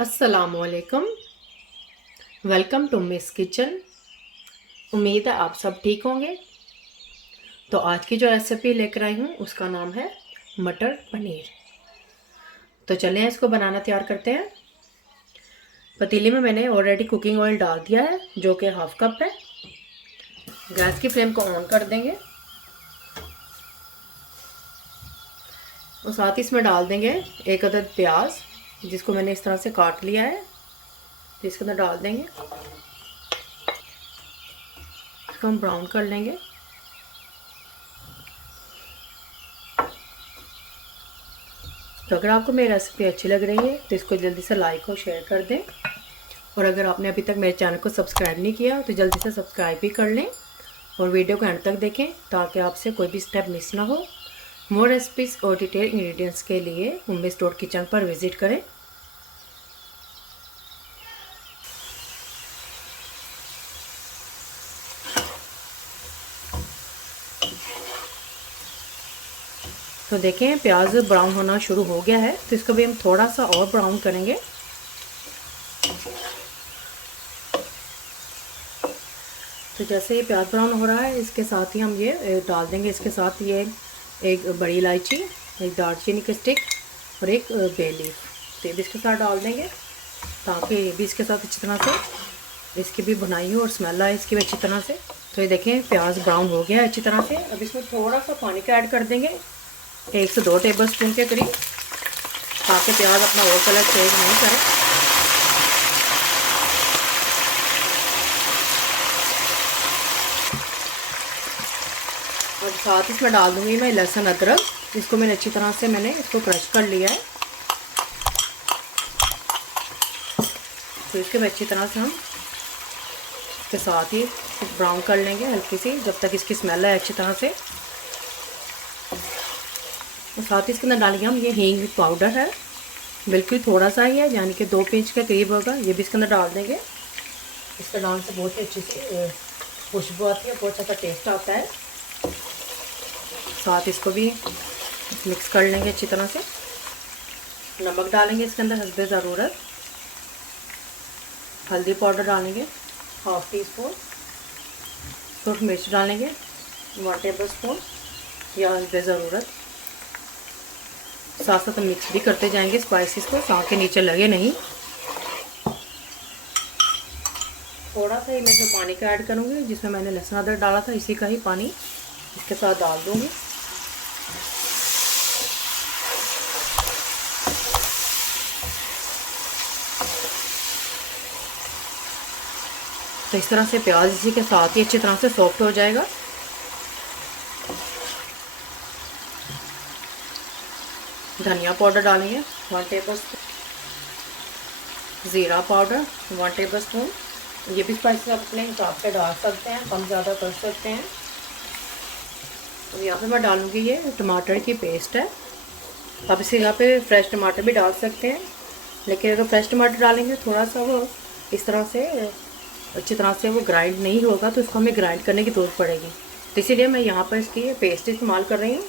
अस्सलामुअलैकुम। Welcome to Miss Kitchen. उम्मीद है आप सब ठीक होंगे। तो आज की जो रेसिपी लेकर आई हूँ उसका नाम है मटर पनीर। तो चलें इसको बनाना तैयार करते हैं। पतीले में मैंने ऑलरेडी कुकिंग ऑयल डाल दिया है जो कि हाफ कप है। गैस की फ्लेम को ऑन कर देंगे और साथ ही इसमें डाल देंगे एक अदद प्याज जिसको मैंने इस तरह से काट लिया है। तो इसके अंदर डाल देंगे, इसको हम ब्राउन कर लेंगे। तो अगर आपको मेरी रेसिपी अच्छी लग रही है तो इसको जल्दी से लाइक और शेयर कर दें। और अगर आपने अभी तक मेरे चैनल को सब्सक्राइब नहीं किया तो जल्दी से सब्सक्राइब भी कर लें और वीडियो को एंड तक देखें ताकि आपसे कोई भी स्टेप मिस ना हो। मोर रेसिपीज़ और डिटेल इंग्रेडिएंट्स के लिए उम्मीद स्टोर किचन पर विज़िट करें। तो देखें प्याज ब्राउन होना शुरू हो गया है, तो इसको भी हम थोड़ा सा और ब्राउन करेंगे। तो जैसे ये प्याज ब्राउन हो रहा है इसके साथ ही हम ये डाल देंगे, इसके साथ ये एक बड़ी इलायची, एक दालचीनी की स्टिक और एक बे लीफ, तो ये भी इसके साथ डाल देंगे ताकि ये भी इसके साथ अच्छी तरह से इसकी भी भुनाई हो और स्मेल आए इसकी भी अच्छी तरह से। तो ये देखें प्याज ब्राउन हो गया है अच्छी तरह से। अब इसमें थोड़ा सा पानी का ऐड कर देंगे, 1 से 2 टेबल स्पून के करीब, ताकि प्याज अपना और कलर चेंज नहीं करे। और साथ इसमें डाल दूंगी मैं लहसुन अदरक, इसको मैंने अच्छी तरह से इसको क्रश कर लिया है। तो इसके बाद अच्छी तरह से हम इसके साथ ही ब्राउन कर लेंगे हल्की सी, जब तक इसकी स्मेल है अच्छी तरह से। और साथ ही इसके अंदर डालेंगे हम ये हींग पाउडर है, बिल्कुल थोड़ा सा ही है, यानी कि 2 पिंच के करीब होगा। ये भी इसके अंदर डाल देंगे। इसका डालने से बहुत ही अच्छी सी खुशबू आती है, बहुत अच्छा टेस्ट आता है। साथ इसको भी मिक्स कर लेंगे अच्छी तरह से। नमक डालेंगे इसके अंदर हस्बे ज़रूरत। हल्दी पाउडर डालेंगे 1/2 टीस्पून। सूख मिर्च डालेंगे 1 टेबल स्पून या हस्बे ज़रूरत। साथ साथ हम मिक्स भी करते जाएंगे स्पाइसेस को ताकि नीचे लगे नहीं। थोड़ा सा ही मैं इसमें पानी का ऐड करूँगी, जिसमें मैंने लहसुन अदरक डाला था इसी का ही पानी इसके साथ डाल दूँगी। तो इस तरह से प्याज इसी के साथ ही अच्छी तरह से सॉफ्ट हो जाएगा। धनिया पाउडर डालेंगे 1 टेबल स्पून। ज़ीरा पाउडर 1 टेबल स्पून। ये भी स्पाइसेस आप अपने हिसाब से डाल सकते हैं, कम ज़्यादा कर सकते हैं। तो यहाँ पे मैं डालूँगी ये टमाटर की पेस्ट है। आप इसे यहाँ पे फ्रेश टमाटर भी डाल सकते हैं, लेकिन अगर फ्रेश टमाटर डालेंगे थोड़ा सा वो इस तरह से अच्छी तरह से वो ग्राइंड नहीं होगा, तो इसको हमें ग्राइंड करने की ज़रूरत पड़ेगी। तो इसीलिए मैं यहाँ पर इसकी पेस्ट इस्तेमाल कर रही हूँ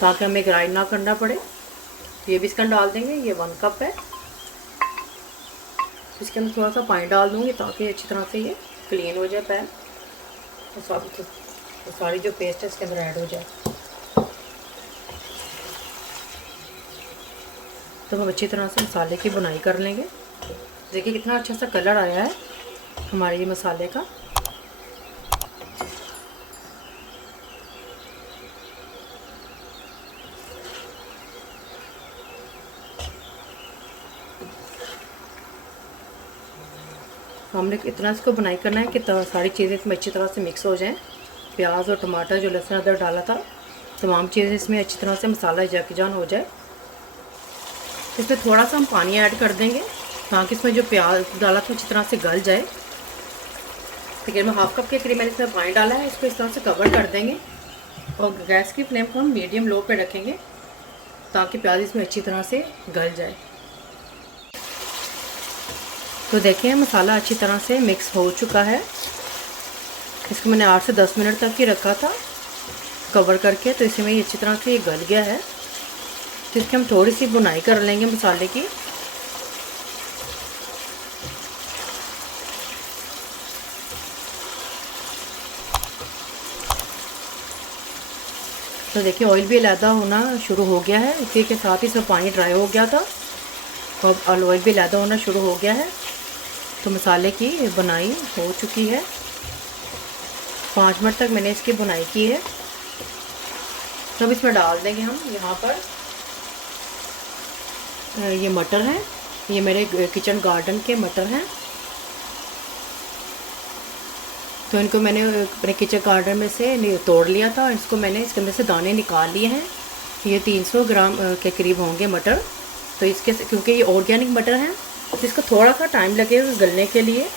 ताकि हमें ग्राइंड ना करना पड़े। ये भी इसका डाल देंगे, ये 1 कप है। इसके अंदर थोड़ा सा पानी डाल दूँगी ताकि अच्छी तरह से ये क्लीन हो जाए पैन, और सारी जो पेस्ट है इसके अंदर ऐड हो जाए। तो हम अच्छी तरह से मसाले की बुनाई कर लेंगे। देखिए कितना अच्छा सा कलर आया है हमारे ये मसाले का। हमने इतना इसको बुनाई करना है कि सारी चीज़ें इसमें अच्छी तरह से मिक्स हो जाएं। प्याज और टमाटर जो लहसुन अदरक डाला था, तमाम चीज़ें इसमें अच्छी तरह से मसाला जान हो जाए। इसमें थोड़ा सा हम पानी ऐड कर देंगे ताकि इसमें जो प्याज डाला था अच्छी तरह से गल जाए। तकरीबन 1/2 कप के करीब मैंने इसमें पानी डाला है। इसको इस तरह से कवर कर देंगे और गैस की फ्लेम को हम मीडियम लो पे रखेंगे ताकि प्याज इसमें अच्छी तरह से गल जाए। तो देखिए मसाला अच्छी तरह से मिक्स हो चुका है। इसको मैंने 8 से 10 मिनट तक ही रखा था कवर करके, तो इसमें ये अच्छी तरह से ये गल गया है। तो इसकी हम थोड़ी सी बुनाई कर लेंगे मसाले की। तो देखिए ऑयल भी अलहदा होना शुरू हो गया है, इसी के साथ ही इसमें पानी ड्राई हो गया था और ऑयल भी अलहदा होना शुरू हो गया है। तो मसाले की बुनाई हो चुकी है, 5 मिनट तक मैंने इसकी बुनाई की है। तो अब इसमें डाल देंगे हम यहाँ पर ये मटर हैं, ये मेरे किचन गार्डन के मटर हैं। तो इनको मैंने अपने किचन गार्डन में से तोड़ लिया था, इसको मैंने इसके अंदर से दाने निकाल लिए हैं। ये 300 ग्राम के करीब होंगे मटर। तो इसके क्योंकि ये ऑर्गेनिक मटर हैं तो इसको थोड़ा सा टाइम लगेगा गलने के लिए,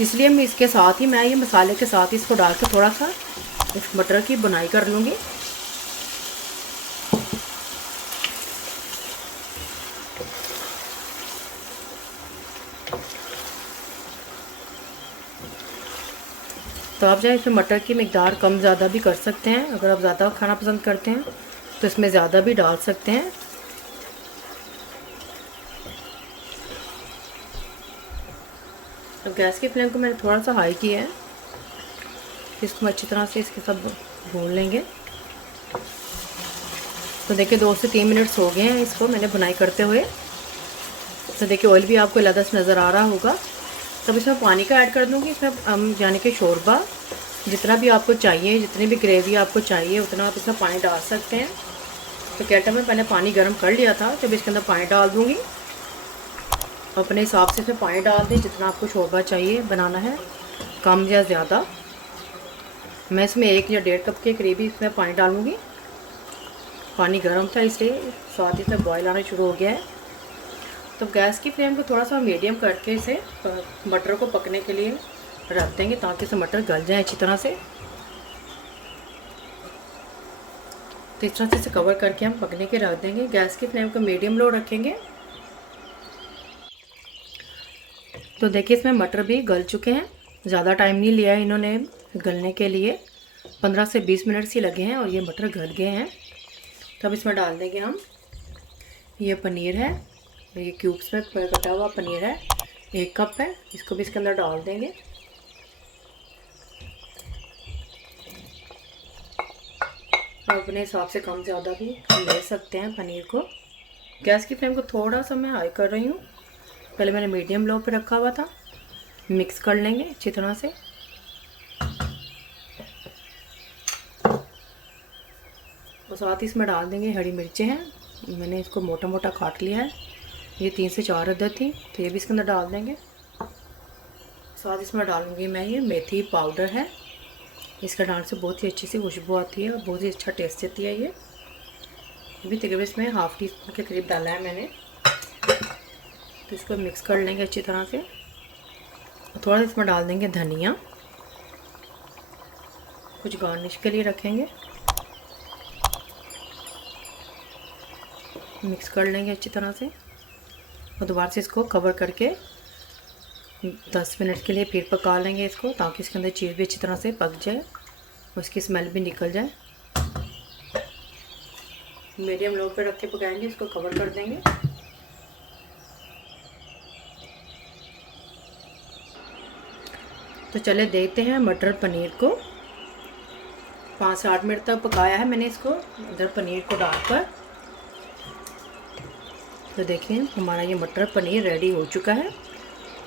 इसलिए मैं इसके साथ ही ये मसाले के साथ ही इसको डाल के थोड़ा सा इस मटर की बुनाई कर लूँगी। तो आप चाहे इसमें मटर की मिकदार कम ज़्यादा भी कर सकते हैं, अगर आप ज़्यादा खाना पसंद करते हैं तो इसमें ज़्यादा भी डाल सकते हैं। अब गैस की फ्लेम को मैंने थोड़ा सा हाई किया है, इसको अच्छी तरह से इसके सब भून लेंगे। तो देखिए 2 से 3 मिनट्स हो गए हैं इसको मैंने बुनाई करते हुए। तो देखिए ऑयल भी आपको अलग से नज़र आ रहा होगा। तब इसमें पानी का ऐड कर दूँगी, इसमें हम यानी कि शोरबा जितना भी आपको चाहिए, जितनी भी ग्रेवी आपको चाहिए उतना आप इसमें पानी डाल सकते हैं। तो केटल में मैंने पानी गर्म कर लिया था, जब इसके अंदर पानी डाल दूँगी, अपने हिसाब से इसमें पानी डाल दें जितना आपको शोरबा चाहिए बनाना है, कम या ज़्यादा। मैं इसमें 1 या 1.5 कप के करीब ही इसमें पानी डालूँगी। पानी गर्म था इसलिए साथ ही इसमें बॉयल आना शुरू हो गया है। तो गैस की फ्लेम को थोड़ा सा मीडियम करके इसे मटर को पकने के लिए रख देंगे ताकि इसे मटर गल जाए अच्छी तरह से। तो इस तरह से इसे कवर करके हम पकने के रख देंगे। गैस की फ्लेम को मीडियम लो रखेंगे। तो देखिए इसमें मटर भी गल चुके हैं, ज़्यादा टाइम नहीं लिया है इन्होंने गलने के लिए, 15 से 20 मिनट ही लगे हैं और ये मटर गल गए हैं। तो अब इसमें डाल देंगे हम ये पनीर है, ये क्यूब्स में कटा हुआ पनीर है, 1 कप है, इसको भी इसके अंदर डाल देंगे। अपने हिसाब से कम ज़्यादा भी ले सकते हैं पनीर को। गैस की फ्लेम को थोड़ा सा मैं हाई कर रही हूँ, पहले मैंने मीडियम लो पे रखा हुआ था। मिक्स कर लेंगे अच्छी तरह से। और साथ ही इसमें डाल देंगे हरी मिर्चें हैं, मैंने इसको मोटा मोटा काट लिया है, ये 3 से 4 अदद थी, तो ये भी इसके अंदर डाल देंगे। साथ इसमें डालूंगी मैं ये मेथी पाउडर है, इसका डालने से बहुत ही अच्छी सी खुशबू आती है और बहुत ही अच्छा टेस्ट देती है। ये भी तकरीबन इसमें ½ टी स्पून के करीब डाला है मैंने। तो इसको मिक्स कर लेंगे अच्छी तरह से। थोड़ा सा इसमें डाल देंगे धनिया, कुछ गार्निश के लिए रखेंगे। मिक्स कर लेंगे अच्छी तरह से और दोबारा से इसको कवर करके 10 मिनट के लिए फिर पका लेंगे इसको, ताकि इसके अंदर चीज़ भी अच्छी तरह से पक जाए और उसकी स्मेल भी निकल जाए। मीडियम लो पे रख के पकाएंगे, इसको कवर कर देंगे। तो चले देखते हैं मटर पनीर को। 5 से 8 मिनट तक पकाया है मैंने इसको इधर पनीर को डालकर। तो देखिए हमारा ये मटर पनीर रेडी हो चुका है,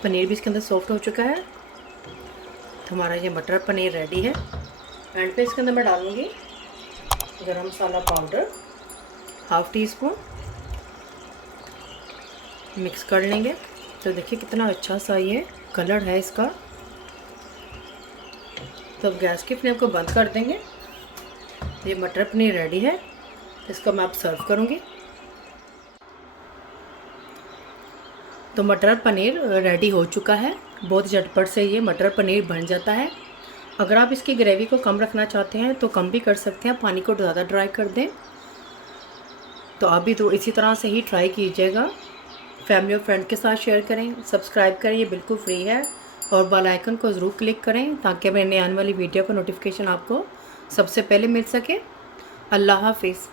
पनीर भी इसके अंदर सॉफ्ट हो चुका है। तो हमारा ये मटर पनीर रेडी है। एंड पे इसके अंदर मैं डालूँगी गरम मसाला पाउडर ½ टी स्पून, मिक्स कर लेंगे। तो देखिए कितना अच्छा सा ये कलर है इसका। तो अब गैस की फ्लेम को बंद कर देंगे। ये मटर पनीर रेडी है, इसको मैं अब सर्व करूँगी। तो मटर पनीर रेडी हो चुका है, बहुत झटपट से ये मटर पनीर बन जाता है। अगर आप इसकी ग्रेवी को कम रखना चाहते हैं तो कम भी कर सकते हैं, पानी को ज़्यादा ड्राई कर दें। तो आप भी तो इसी तरह से ही ट्राई कीजिएगा। फैमिली और फ्रेंड के साथ शेयर करें, सब्सक्राइब करें, ये बिल्कुल फ्री है। और बेल आइकन को ज़रूर क्लिक करें ताकि मेरे आने वाली वीडियो का नोटिफिकेशन आपको सबसे पहले मिल सके। अल्लाह हाफिज़।